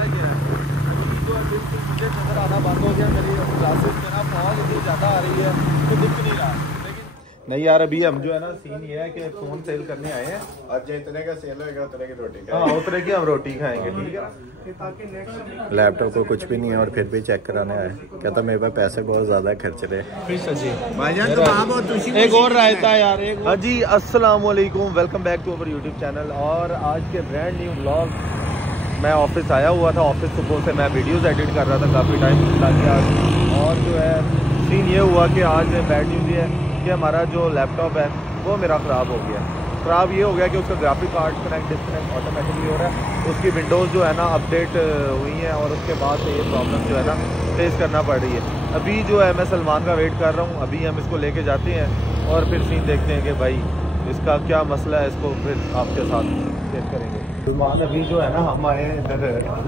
पता क्या है, अभी जो है बिल्कुल मुझे नज़र आना बंद हो गया। मेरी ग्लासेस में ना फॉग इतनी ज़्यादा आ रही है तो दिख नहीं रहा। लेकिन नहीं यार, अभी हम जो है ना सीन ये है कि फ़ोन सेल करने आए हैं। आज इतने का सेल होगा उतने की रोटी खाएंगे। हाँ, उतने की हम रोटी खाएंगे, ठीक है। लैपटॉप को कुछ भी नहीं है और फिर भी चेक कराने आए। कहता मेरे पास पैसे बहुत ज़्यादा खर्च रहे। एक और रायता यार, एक। हाँ जी, अस्सलाम वालेकुम, welcome back to our YouTube channel. और आज के ब्रांड न्यू व्लॉग। मैं ऑफिस आया हुआ था, ऑफिस सुबह से मैं वीडियोस एडिट कर रहा था काफ़ी टाइम लग गया। और जो है सीन ये हुआ कि आज बैड न्यूज़ ये है कि हमारा जो लैपटॉप है वो मेरा ख़राब हो गया। ख़राब ये हो गया कि उसका graphic card connect disconnect automatically हो रहा है। उसकी विंडोज़ जो है ना अपडेट हुई हैं और उसके बाद से ये प्रॉब्लम जो है ना फेस करना पड़ रही है। अभी जो है मैं सलमान का वेट कर रहा हूँ। अभी हम इसको लेके जाते हैं और फिर सीन देखते हैं कि भाई इसका क्या मसला है। इसको फिर आपके साथ शेयर करेंगे। सलमान अभी जो है ना हम आए हैं इधर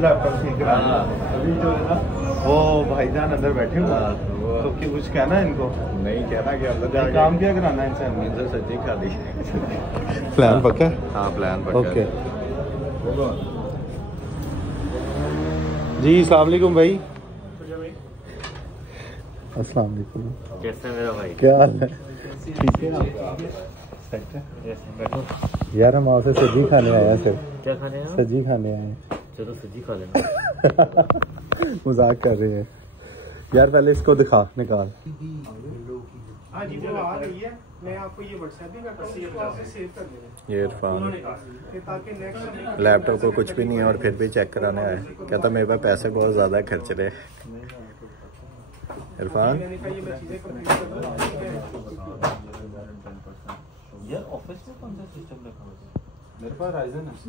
लैपटॉप ठीक कराना। अभी जो है ना वो भाईजान अंदर बैठे हुए, तो कि कुछ कहना है इनको? नहीं कहना कि अंदर काम क्या कराना है इनसे? इनसे सच्ची खा दी। प्लान पक्का? हाँ प्लान पक्का। ओके जी, अस्सलाम वालेकुम भाई। अस्सलाम वालेकुम। कैसे मेरा भाई? क्या हाल है? ठीक है यार, हम आपसे सब्जी खाने आए हैं सर। क्या खाने हैं? सब्जी खाने आए हैं। चलो सब्जी खा लेना। मजाक कर रहे हैं यार। पहले इसको दिखा, निकाल। हाँ जी, वो आ रही है। मैं आपको ये व्हाट्सएप भी करता हूँ, सेव कर देना। ये इरफान ताकि नेक्स्ट लैपटॉप को कुछ भी नहीं है और फिर भी चेक कराने आए। कहता मेरे पास पैसे बहुत ज़्यादा खर्च रहे। इरफान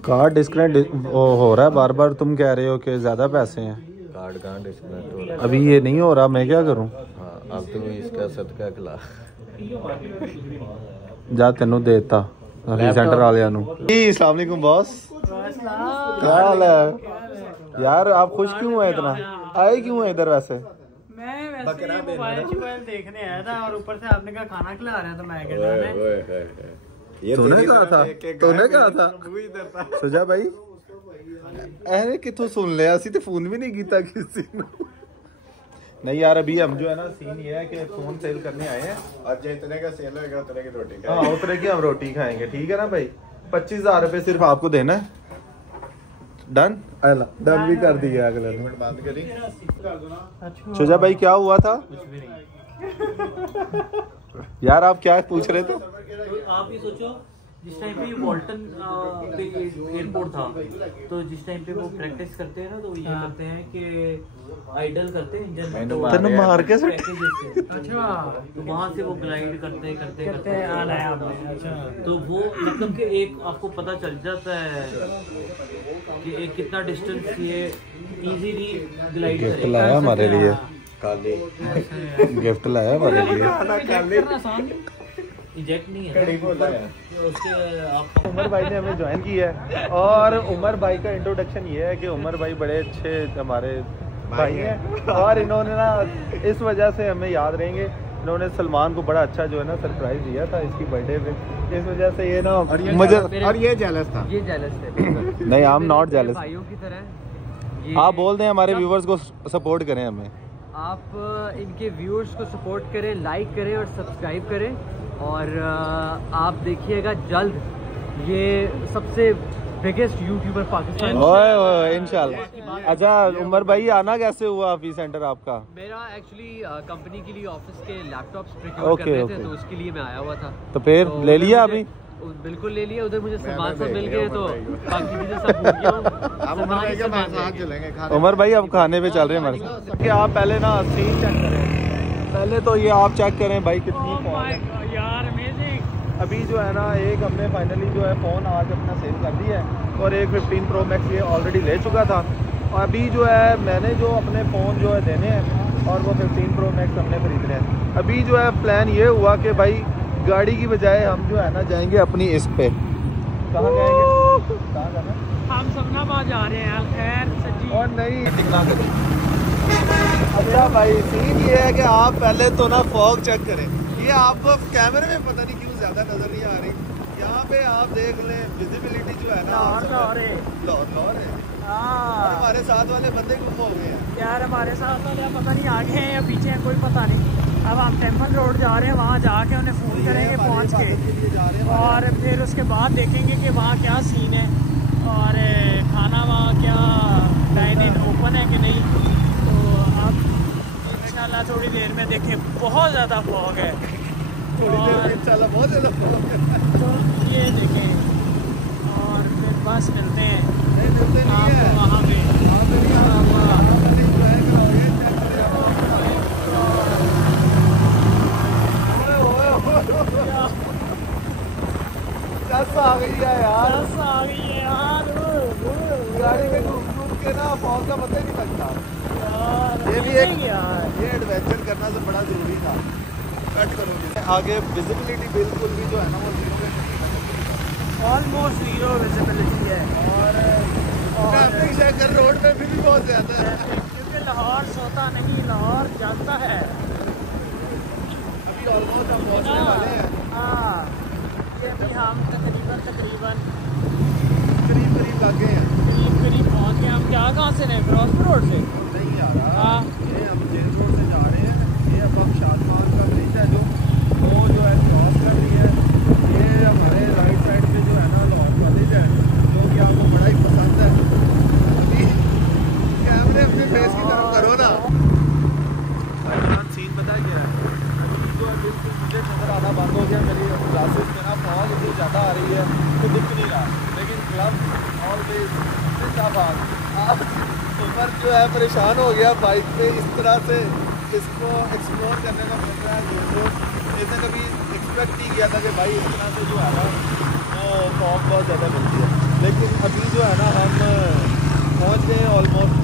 कार्ड डिस्कनेक्ट हो रहा है बार बार। तुम कह रहे हो कि ज्यादा पैसे हैं। कार्ड कहाँ डिस्कनेक्ट हो रहा है? अभी ये नहीं हो रहा, मैं क्या करूं? हाँ अब तुम इसका सदका खिला। जा तेनू देता सेंटर वालियां नु। जी अस्सलाम वालेकुम बॉस। क्या हाल है यार? आप खुश क्यों हैं इतना? आए क्यों हैं इधर? वैसे मैं मोबाइल देखने आया था और ऊपर से आपने कहा खाना खिला रहे हैं, तो मैं तूने कहा था सुजा भाई ऐसे कितों सुन लिया? असि तो फोन भी नहीं किया किसी ने। नहीं यार, अभी हम जो है ना सीन ये है कि फोन सेल करने आए हैं। आज इतने का सेल होगा उतने की रोटी खाएंगे। हाँ, उतने की हम रोटी खाएंगे, ठीक है ना भाई। 25,000 रुपये सिर्फ आपको देना है। डन? डन भी कर दिया अगले ने। बंद करी। सुजा भाई क्या हुआ था? यार आप क्या पूछ रहे थे? आप ही सोचो, जिस टाइम पे वॉल्टन पे एयरपोर्ट था, तो जिस टाइम पे वो प्रैक्टिस करते हैं ना, तो ये करते हैं कि आइडल करते हैं इंजन। तेन मार के अच्छा, तो वहाँ से वो ग्लाइड करते तो वो मतलब कि एक आपको पता चल जाता है कि एक कितना डिस्टेंस ये इजीली ग्लाइड गिफ्ट लाया हमारे लिए। काली गिफ्ट लाया हमारे लिए। इजेक्ट नहीं है उसके। आप उमर भाई ने हमें ज्वाइन किया है और उमर भाई का इंट्रोडक्शन ये है कि उमर भाई बड़े अच्छे हमारे भाई हैं और इन्होंने ना इस वजह से हमें याद रहेंगे। इन्होंने सलमान को बड़ा अच्छा जो है ना सरप्राइज दिया था इसकी बर्थडे पे। इस वजह से ये ना मुझे और ये जेलस था। ये जेलस है। नहीं, आई एम नॉट जेलस। भाइयों की तरह आप बोल दें हमारे व्यूवर्स को सपोर्ट करें हमें। आप इनके व्यूअर्स को सपोर्ट करें, लाइक करें और सब्सक्राइब करें। और आप देखिएगा जल्द ये सबसे बिगेस्ट यूट्यूबर पाकिस्तान। ओए इंशाल्लाह। अच्छा उमर भाई, आना कैसे हुआ ऑफिस सेंटर आपका? मेरा एक्चुअली कंपनी के लिए ऑफिस के लैपटॉप्स प्रोक्योर करने थे, तो उसके लिए मैं आया हुआ था। तो फिर ले लिया अभी? बिल्कुल ले लिया। उधर मुझे सामान सब मिल गए, तो बाकी चीजें सब भूल गया। उमर भाई अब खाने पे चल रहे हैं हमारे साथ। कि आप पहले ना सीन चेक करें। पहले तो ये आप चेक करें भाई कितनी यार अमेजिंग। अभी जो है ना एक हमने फाइनली जो है फ़ोन आज अपना सेल कर दिया है और एक 15 Pro Max ये ऑलरेडी ले चुका था। और अभी जो है मैंने जो अपने फ़ोन जो है देने हैं और वो 15 Pro Max हमने खरीदने हैं। अभी जो है प्लान ये हुआ कि भाई गाड़ी की बजाय हम जो है ना जाएंगे अपनी इस पे। कहाँ जाएंगे? कहाँ जाना? हम सपनाबाद जा रहे हैं। खैर सच्ची और नहीं। अच्छा भाई सीन ये है कि आप पहले तो ना फॉग चेक करें। ये आपको कैमरे में पता नहीं क्यों ज्यादा नजर नहीं आ रही। यहाँ पे आप देख लें विजिबिलिटी जो है ना लाहौर है। हमारे साथ वाले बंदे गुम हो गए हैं यार। हमारे साथ वाले पता नहीं आगे हैं या पीछे हैं, कोई पता नहीं। अब हम टेम्पल रोड जा रहे हैं, वहाँ जाके उन्हें फ़ोन करेंगे पहुँच के, और फिर उसके बाद देखेंगे कि वहाँ क्या सीन है और खाना वहाँ क्या डाइन इन ओपन है कि नहीं। तो अब इंशाल्लाह थोड़ी देर में देखें, बहुत ज़्यादा फॉग है, थोड़ी देर में इंशाल्लाह बहुत ज़्यादा फॉग है। तो ये देखें और फिर बस मिलते हैं मिलते नहीं है वहाँ पे। आ गई है यार, आ गई है यार। गाड़ी में घूम के ना फॉग का पता ही नहीं लगता यार ये भी एक यार, ये एडवेंचर करना तो बड़ा जरूरी था। कट करोगे आगे विजिबिलिटी बिल्कुल भी जो है ना वो ऑलमोस्ट जीरो विजिबिलिटी है। और ट्रैफिक शेकर रोड पे भी बहुत ज्यादा है, क्योंकि लाहौर सोता नहीं, लाहौर जागता है। अभी ऑलमोस्ट हम पहुंचने वाले हैं। हाँ, ये अभी हम तकरीबन करीब लग गए हैं, करीब पहुंच गए। हम क्या कहाँ से रहे, फिरोजपुर रोड से? नहीं आ रहा। हाँ, ये हम जेल रोड से जा रहे हैं। ये अब हम शादमान का ब्रिज है जो वो जो है क्रॉस कर रही है। ये हमारे राइट साइड पे जो है ना लाहौर कॉलेज है, जो कि आपको बड़ा ही पसंद है। अभी कैमरे अपने फेस की तरफ करो ना। सीन पता क्या है, अभी जो है बिल्कुल मुझे नज़र आना बंद हो गया। मेरी ग्लासेस में ना फॉग इतनी ज़्यादा आ रही है तो दिख नहीं रहा, लेकिन क्लब ऑलवेज जिंदाबाद। आज उमर जो है परेशान हो गया बाइक पे, इस तरह से इसको एक्सप्लोर करने का मिल रहा है जो इसने कभी एक्सपेक्ट नहीं किया था कि भाई इस तरह से जो है ना वो फॉग बहुत ज़्यादा मिलती है। लेकिन अभी जो है ना हम पहुँच गए ऑलमोस्ट,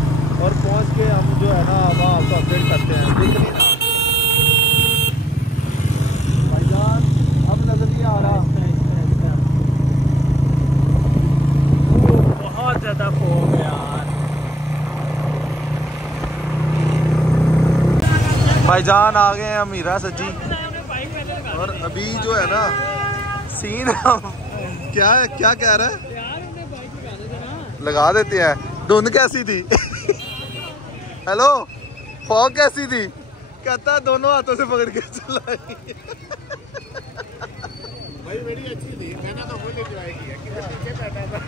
और पहुँच के हम जो है ना वहाँ आपको अपडेट करते हैं। दिख नहीं रहा भाईजान, अब नज़र नहीं आ रहा। बहुत ज़्यादा फॉग है यार। भाईजान आ गए हैं मीरा सज्जी, और अभी जो है ना सीन क्या है, क्या कह रहा है, लगा देते हैं। धुंध कैसी थी? हेलो, फॉग कैसी थी? कहता है दोनों हाथों से पकड़ के चलाई। भाई बड़ी अच्छी थी, मैंने तो फुल एंजॉय किया कि मैं पीछे बैठा था।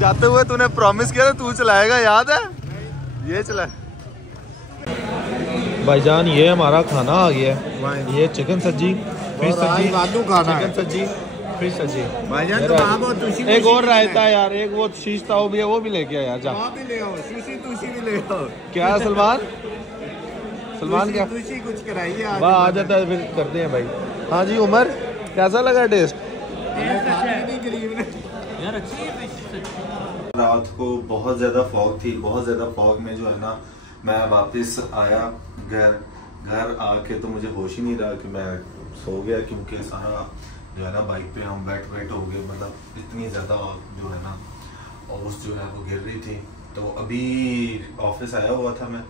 जाते हुए तूने प्रॉमिस किया था तू चलाएगा, याद है? ये चला भाईजान। ये हमारा खाना आ गया है, ये चिकन सब्जी, फिश सब्जी, चिकन सब्जी, फिश सब्जी भाईजान। तो एक और रायता है यार, एक वो शीश ताऊ भी है, वो भी लेके आया यार। जा भी ले आओ, शीशी तुशी भी ले आओ। क्या सलमान, सलमान क्या कुछ कराइए, वाह आ जाता है फिर करते हैं भाई। हाँ जी उमर, कैसा लगा टेस्ट? रात को बहुत ज़्यादा फॉग थी, बहुत ज़्यादा फॉग में जो है ना मैं वापस आया घर आके तो मुझे होश ही नहीं रहा कि मैं सो गया, क्योंकि सारा जो है ना बाइक पे हम वेट हो गए। मतलब इतनी ज़्यादा जो है ना ओस जो है वो गिर रही थी। तो अभी ऑफिस आया हुआ था मैं,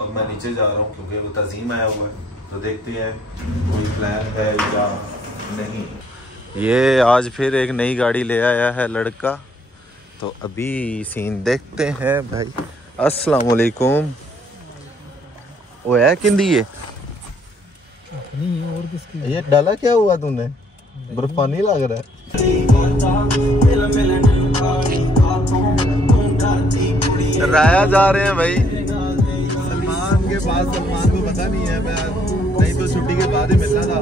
अब मैं नीचे जा रहा हूँ क्योंकि वो तज़ीम आया हुआ है, तो देखते हैं कोई प्लान है या नहीं। ये आज फिर एक नई गाड़ी ले आया है लड़का, तो अभी सीन देखते हैं भाई। अस्सलाम वालेकुम। वो है किंदी ये और किसकी? ये डाला क्या हुआ तूने? बर्फानी लग रहा है। राया जा रहे हैं भाई सलमान के पास। सलमान को पता नहीं है, मैं नहीं तो छुट्टी के बाद ही मिलना था।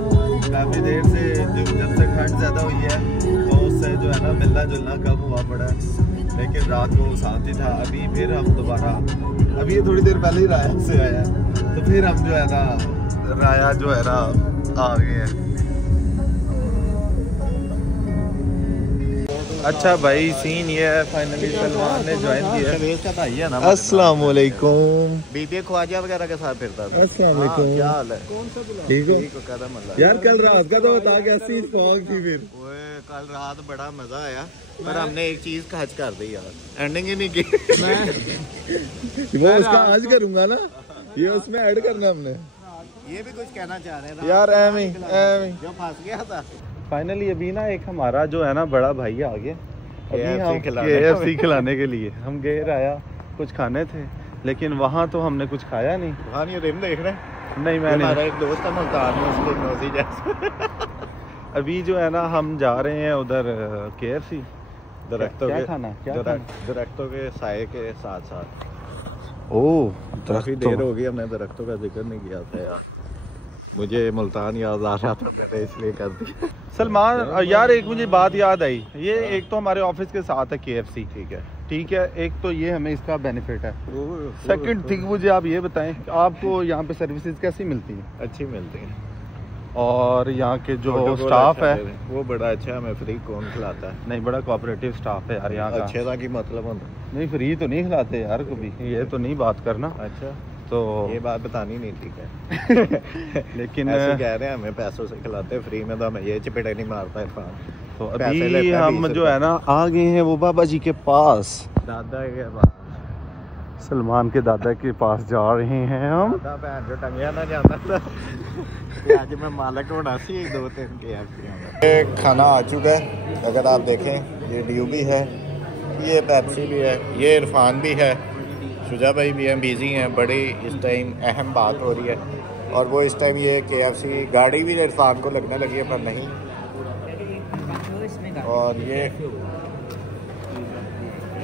काफ़ी देर से जब से ठंड ज़्यादा हुई है तो उससे जो है ना मिलना जुलना कम हुआ पड़ा है, लेकिन रात को साथ ही था। अभी फिर हम दोबारा, अभी ये थोड़ी देर पहले ही राया से आया, तो फिर हम जो है ना राया जो है ना आ गए हैं। अच्छा भाई सीन ये है, फाइनली सलमान ने ज्वाइन किया है। अस्सलाम वालेकुम। बीबी ख्वाजा वगैरह के साथ फिरता था। अस्सलाम वालेकुम। क्या हाल है? ठीक हो यार? कल रात का तो बता, कैसी फॉग थी फिर? कल रात बड़ा मजा आया, पर हमने एक चीज का हज कर दी यार, एंडिंग ही नहीं की। वो उसका आज करूंगा ना, ये उसमें ऐड करना हमने। ये भी कुछ कहना चाह रहे हैं यार एमी जो फंस गया था। फाइनली अभी ना एक हमारा जो है ना बड़ा भाई आ गया, अभी हम KFC खिलाने के लिए हम गए राया। कुछ खाने थे, लेकिन वहाँ तो हमने कुछ खाया नहीं। वहाँ नहीं रिम देख रहे हैं? नहीं मैं हमारा नहीं। एक दोस्त है मुल्तान में, उसके नोजी जैसे। अभी जो है ना हम जा रहे हैं उधर KFC। दरख्तों क्या के खाना? क्या दरख्तों के साए के साथ साथ। ओह काफी देर हो गई हमने दरख्तों का जिक्र नहीं किया था यार। मुझे मुल्तान याद आ रहा था, मैंने इसलिए कर दिया। सलमान यार एक मुझे बात याद आई, ये एक तो हमारे ऑफिस के साथ है KFC, ठीक है, एक तो ये हमें इसका बेनिफिट है। सेकंड थिंग मुझे आप ये बताएं आपको यहाँ पे सर्विसेज कैसी मिलती हैं? अच्छी मिलती है, और यहाँ के जो स्टाफ है वो बड़ा अच्छा है। हमें फ्री कौन खिलाता है? नहीं, बड़ा कोऑपरेटिव स्टाफ है यार यहाँ का। अच्छे था कि मतलब होता? नहीं फ्री तो नहीं खिलाते यार कभी, ये तो नहीं बात करना। अच्छा तो ये बात बतानी नहीं, ठीक है। लेकिन ऐसे कह रहे हैं हमें पैसों से खिलाते, फ्री में तो हमें ये चपेटे नहीं मारता इरफान। तो अभी हम जो है ना आ गए हैं वो बाबा जी के पास, दादा के पास, सलमान के दादा के पास जा रहे हैं हम। दादा भैन जो टंगिया ना जाता था। आज मैं मालिक होना सी 2-3 के खाना आ चुका है। अगर आप देखें ये ड्यू भी है, ये पेप्सी भी है, ये इरफान भी है, शुजा भाई भी हैं, बिजी हैं। बड़ी इस टाइम अहम बात हो रही है, और वो इस टाइम ये KFC गाड़ी भी इरफान को लगने लगी है पर नहीं। और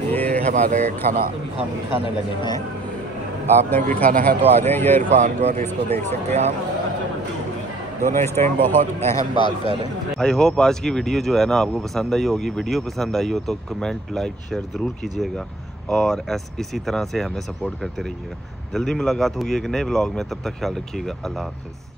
ये हमारे खाना हम खाने लगे हैं। आपने भी खाना है तो आ जाएं। ये इरफान को और इसको देख सकते हैं आप, दोनों इस टाइम बहुत अहम बात कर रहे हैं। आई होप आज की वीडियो जो है ना आपको पसंद आई होगी। वीडियो पसंद आई हो तो कमेंट, लाइक, शेयर ज़रूर कीजिएगा, और इसी तरह से हमें सपोर्ट करते रहिएगा। जल्दी मुलाकात होगी एक नए व्लॉग में, तब तक ख्याल रखिएगा। अल्लाह हाफिज़।